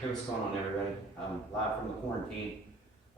Hey, what's going on, everybody? I'm live from the quarantine.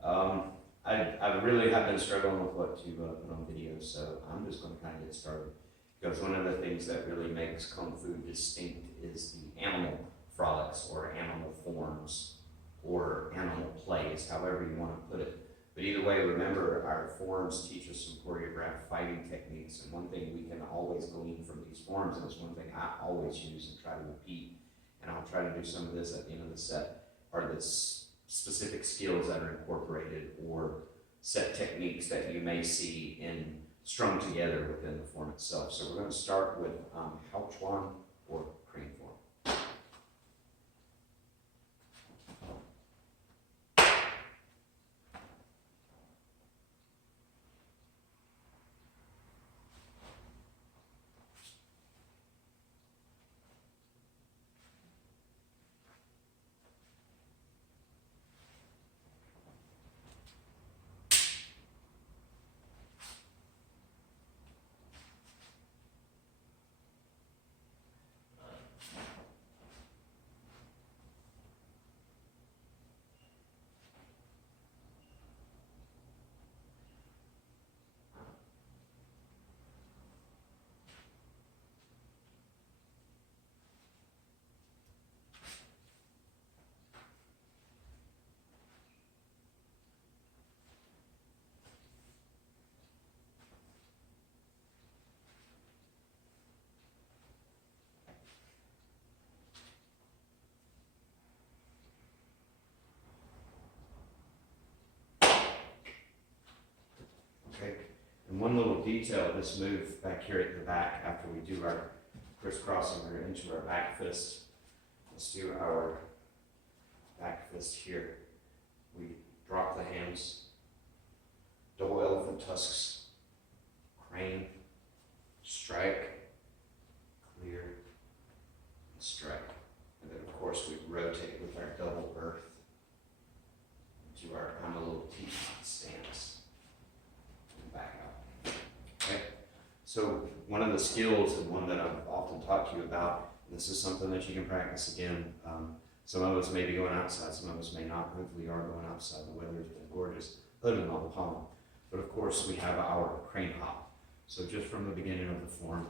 I really have been struggling with what to put on video, so I'm just going to kind of get started. Because one of the things that really makes Kung Fu distinct is the animal frolics or animal forms or animal plays, however you want to put it. But either way, remember our forms teach us some choreographed fighting techniques, and one thing we can always glean from these forms, and it's one thing I always use and try to repeat, and I'll try to do some of this at the end of the set, are the specific skills that are incorporated or set techniques that you may see in strung together within the form itself. So we're going to start with Hao Chuan or crane form. Okay, and one little detail of this move back here at the back after we do our crisscrossing or into our back fist. Let's do our back fist here. We drop the hands, double elephant tusks, crane, strike, clear, and strike. And then of course we rotate with our double earth into our kind of little teapot stance and back out. Okay, so one of the skills and one that I've often taught you about, and this is something that you can practice again. Some of us may be going outside, some of us may not. Hopefully you are going outside. The weather has been gorgeous, other than all the pollen. But of course we have our crane hop. So just from the beginning of the form,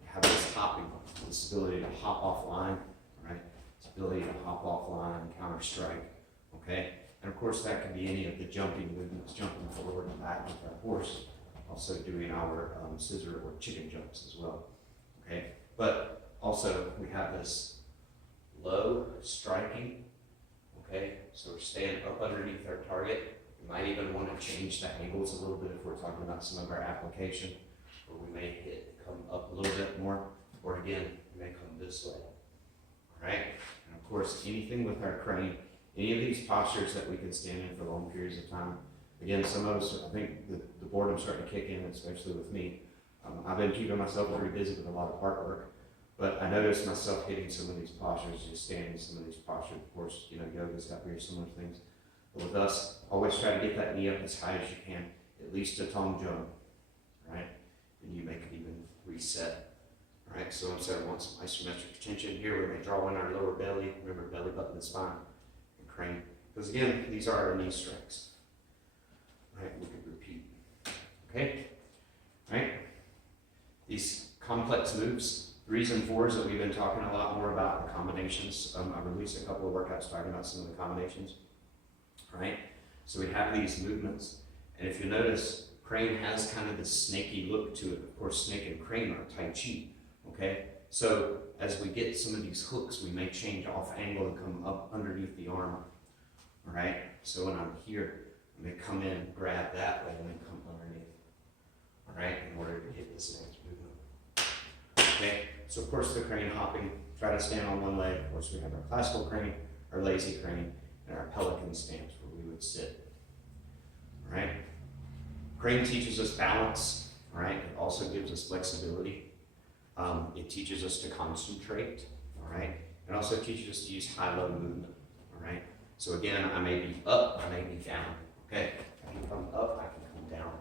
we have this hopping, this ability to hop off line, right? This ability to hop off line and counter strike, okay? And of course that can be any of the jumping movements, jumping forward and back with our horse, also doing our scissor or chicken jumps as well, okay? But also we have this low striking, okay? So we're staying up underneath our target. We might even want to change the angles a little bit if we're talking about some of our application, or we may come up a little bit more, or again, we may come this way, all right? And of course, anything with our crane, any of these postures that we can stand in for long periods of time. Again, some of us, I think the boredom starting to kick in, especially with me. I've been keeping myself very busy with a lot of artwork, but I noticed myself hitting some of these postures, just standing in some of these postures. Of course, you know, yoga's got very similar things. But with us, always try to get that knee up as high as you can, at least a tong jump, right? And you make it even reset, right? So instead of want some isometric tension here, we're going to draw in our lower belly. Remember, belly button and spine, and crane. Because again, these are our knee strikes, right? We could repeat, okay? Right? These complex moves. The reason for is that we've been talking a lot more about the combinations. I released a couple of workouts talking about some of the combinations, right? So we have these movements, and if you notice, crane has kind of this snaky look to it. Of course, snake and crane are Tai Chi, okay? So as we get some of these hooks, we may change off angle and come up underneath the arm, all right? So when I'm here, I may come in, grab that way, and then come underneath, all right, in order to hit this next movement, okay? So of course the crane hopping, try to stand on one leg. Of course we have our classical crane, our lazy crane, and our pelican stance where we would sit, all right? Crane teaches us balance, all right? It also gives us flexibility. It teaches us to concentrate, all right? It also teaches us to use high-low movement, all right? So again, I may be up, I may be down, okay? I can come up, I can come down.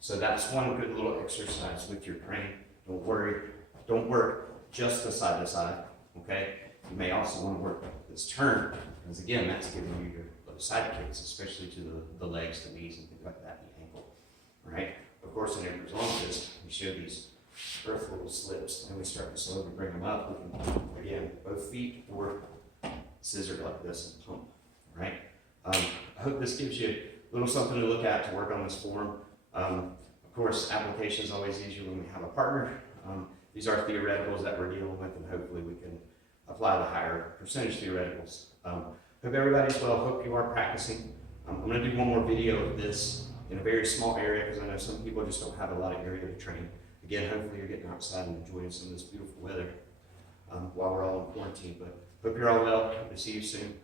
So that's one good little exercise with your crane. Don't worry, don't work just the side to side, okay? You may also want to work this turn, because again, that's giving you your little side kicks, especially to the legs, the knees, and things like that, the ankle, right? Of course, in Emperor's Long Fist, we show these earth little slips, and we start to slowly bring them up. We can, again, both feet or scissor like this and pump, right? I hope this gives you a little something to look at to work on this form. Of course, application is always easier when we have a partner. These are theoreticals that we're dealing with, and hopefully we can apply the higher percentage theoreticals. Hope everybody's well. Hope you are practicing. I'm going to do one more video of this in a very small area, because I know some people just don't have a lot of area to train. Again, hopefully you're getting outside and enjoying some of this beautiful weather while we're all in quarantine. But hope you're all well. Hope to see you soon.